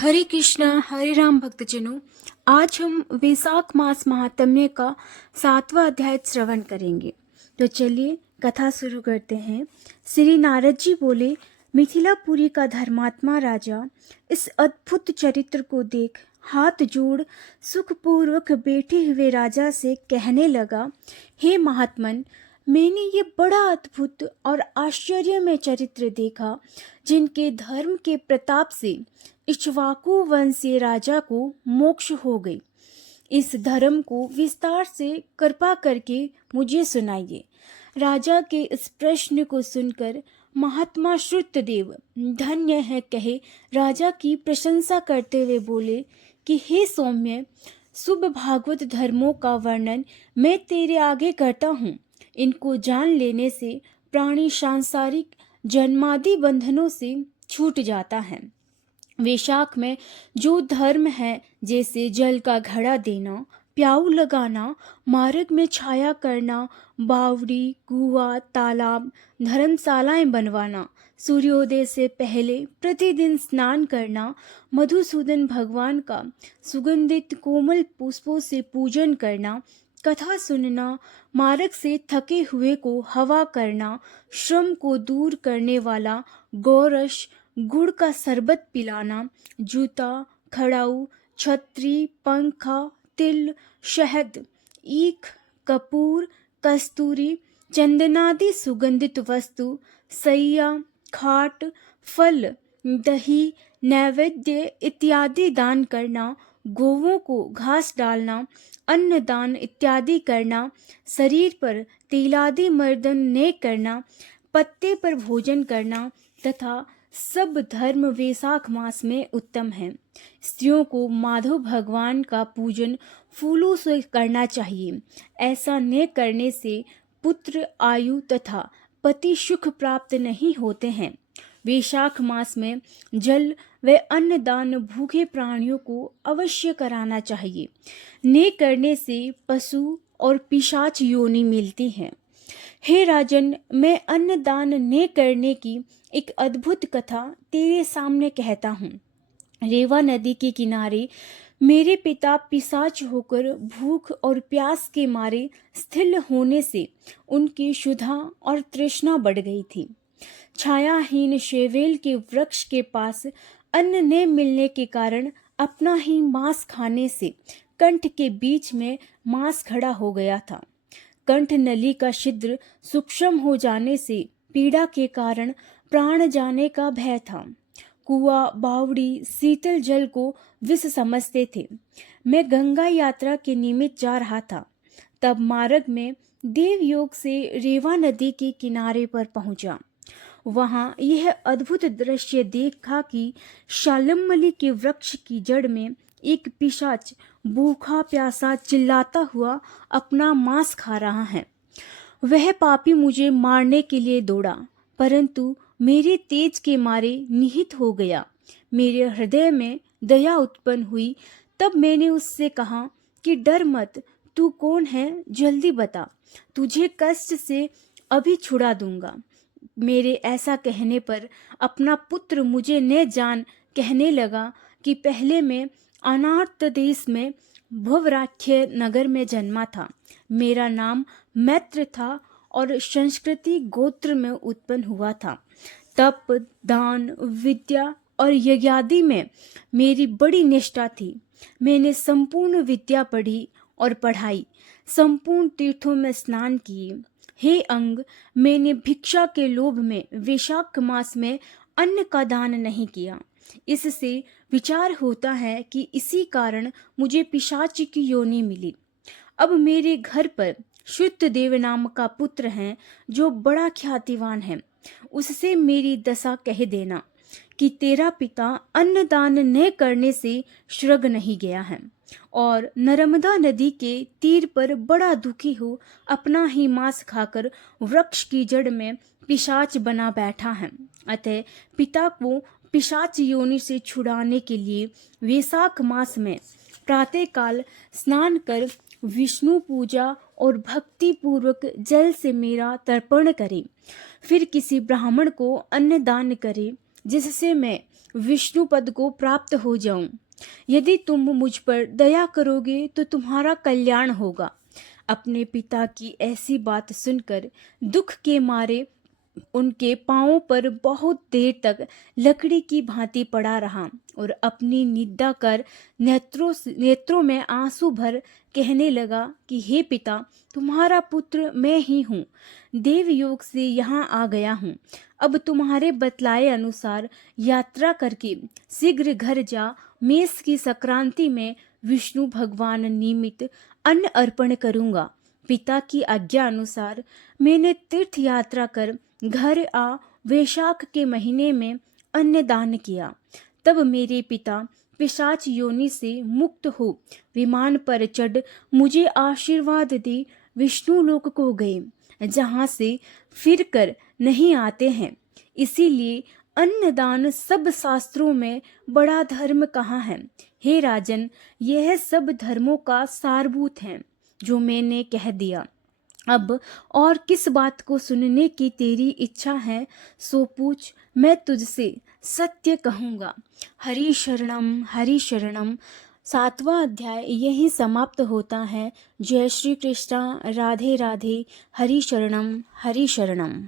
हरे कृष्णा हरे राम भक्तजनों। आज हम वैशाख मास महात्म्य का 7वां अध्याय श्रवण करेंगे। तो चलिए कथा शुरू करते हैं। श्री नारद जी बोले, मिथिलापुरी का धर्मात्मा राजा इस अद्भुत चरित्र को देख हाथ जोड़ सुखपूर्वक बैठे हुए राजा से कहने लगा, हे महात्मन, मैंने ये बड़ा अद्भुत और आश्चर्यमय चरित्र देखा, जिनके धर्म के प्रताप से इक्ष्वाकु वंशीय राजा को मोक्ष हो गई। इस धर्म को विस्तार से कृपा करके मुझे सुनाइए। राजा के इस प्रश्न को सुनकर महात्मा श्रुतदेव धन्य है कहे राजा की प्रशंसा करते हुए बोले कि हे सौम्य, शुभ भागवत धर्मों का वर्णन मैं तेरे आगे करता हूँ। इनको जान लेने से प्राणी सांसारिक जन्मादि बंधनों से छूट जाता है। वैशाख में जो धर्म है, जैसे जल का घड़ा देना, प्याऊ लगाना, मार्ग में छाया करना, बावड़ी, कुआं, तालाब, धर्मशालाएं बनवाना, सूर्योदय से पहले प्रतिदिन स्नान करना, मधुसूदन भगवान का सुगंधित कोमल पुष्पों से पूजन करना, कथा सुनना, मार्ग से थके हुए को हवा करना, श्रम को दूर करने वाला गोरस, गुड़ का शरबत पिलाना, जूता, खड़ाऊ, छतरी, पंखा, तिल, शहद, ईख, कपूर, कस्तूरी, चंदनादि सुगंधित वस्तु, सैया, खाट, फल, दही, नैवेद्य इत्यादि दान करना, गोवों को घास डालना, अन्न दान इत्यादि करना, शरीर पर तेलादि मर्दन न करना, पत्ते पर भोजन करना तथा सब धर्म वैशाख मास में उत्तम है। स्त्रियों को माधव भगवान का पूजन फूलों से करना चाहिए। ऐसा न करने से पुत्र, आयु तथा पति सुख प्राप्त नहीं होते हैं। वैशाख मास में जल व अन्न दान भूखे प्राणियों को अवश्य कराना चाहिए। ने करने से पशु और पिशाच योनि मिलती है। हे राजन, मैं अन्न दान न करने की एक अद्भुत कथा तेरे सामने कहता हूँ। रेवा नदी के किनारे मेरे पिता पिशाच होकर भूख और प्यास के मारे स्थिर होने से उनकी क्षुधा और तृष्णा बढ़ गई थी। छायाहीन शैवेल के वृक्ष के पास अन्न न मिलने के कारण अपना ही मांस खाने से कंठ के बीच में मांस खड़ा हो गया था। कंठ नली का छिद्र सूक्ष्म हो जाने से पीड़ा के कारण प्राण जाने का भय था। कुआं, बावड़ी, शीतल जल को विष समझते थे। मैं गंगा यात्रा के निमित्त जा रहा था। तब मार्ग में देवयोग से रेवा नदी के किनारे पर पहुंचा। वहां यह अद्भुत दृश्य देखा कि शालमली के वृक्ष की जड़ में एक पिशाच भूखा प्यासा चिल्लाता हुआ अपना मांस खा रहा है। वह पापी मुझे मारने के लिए दौड़ा, परंतु मेरे तेज के मारे निहित हो गया। मेरे हृदय में दया उत्पन्न हुई। तब मैंने उससे कहा कि डर मत, तू कौन है, जल्दी बता, तुझे कष्ट से अभी छुड़ा दूंगा। मेरे ऐसा कहने पर अपना पुत्र मुझे न जान कहने लगा कि पहले मैं अनार्त देश में भवराख्य नगर में जन्मा था। मेरा नाम मैत्र था और संस्कृति गोत्र में उत्पन्न हुआ था। तप, दान, विद्या और यज्ञादि में मेरी बड़ी निष्ठा थी। मैंने संपूर्ण विद्या पढ़ी और पढ़ाई, संपूर्ण तीर्थों में स्नान किए। हे अंग, मैंने भिक्षा के लोभ में वैशाख मास में अन्न का दान नहीं किया। इससे विचार होता है कि इसी कारण मुझे पिशाच की योनि मिली। अब मेरे घर पर श्रुतदेव नाम का पुत्र है, जो बड़ा ख्यातिवान है। उससे मेरी दशा कह देना कि तेरा पिता अन्नदान न करने से श्रग नहीं गया है और नर्मदा नदी के तीर पर बड़ा दुखी हो अपना ही मांस खाकर वृक्ष की जड़ में पिशाच बना बैठा है। अतः पिता को पिशाच योनि से छुड़ाने के लिए वैशाख मास में प्रातःकाल स्नान कर विष्णु पूजा और भक्ति पूर्वक जल से मेरा तर्पण करे। फिर किसी ब्राह्मण को अन्न दान करे, जिससे मैं विष्णु पद को प्राप्त हो जाऊं। यदि तुम मुझ पर दया करोगे तो तुम्हारा कल्याण होगा। अपने पिता की ऐसी बात सुनकर दुख के मारे उनके पांवों पर बहुत देर तक लकड़ी की भांति पड़ा रहा और अपनी निंदा कर नेत्रों में आंसू भर कहने लगा कि हे पिता, तुम्हारा पुत्र मैं ही हूँ। देवयोग से यहाँ आ गया हूँ। अब तुम्हारे बतलाए अनुसार यात्रा करके शीघ्र घर जा मेष की संक्रांति में विष्णु भगवान निमित्त अन्न अर्पण करूँगा। पिता की आज्ञा अनुसार मैंने तीर्थ यात्रा कर घर आ वैशाख के महीने में अन्नदान किया। तब मेरे पिता पिशाच योनि से मुक्त हो विमान पर चढ़ मुझे आशीर्वाद दे विष्णु लोक को गए, जहाँ से फिर कर नहीं आते हैं। इसीलिए अन्नदान सब शास्त्रों में बड़ा धर्म कहाँ है। हे राजन, यह सब धर्मों का सारभूत है जो मैंने कह दिया। अब और किस बात को सुनने की तेरी इच्छा है सो पूछ, मैं तुझसे सत्य कहूँगा। हरि शरणम हरि शरणम। 7वां अध्याय यही समाप्त होता है। जय श्री कृष्णा। राधे राधे। हरि शरणम हरि शरणम।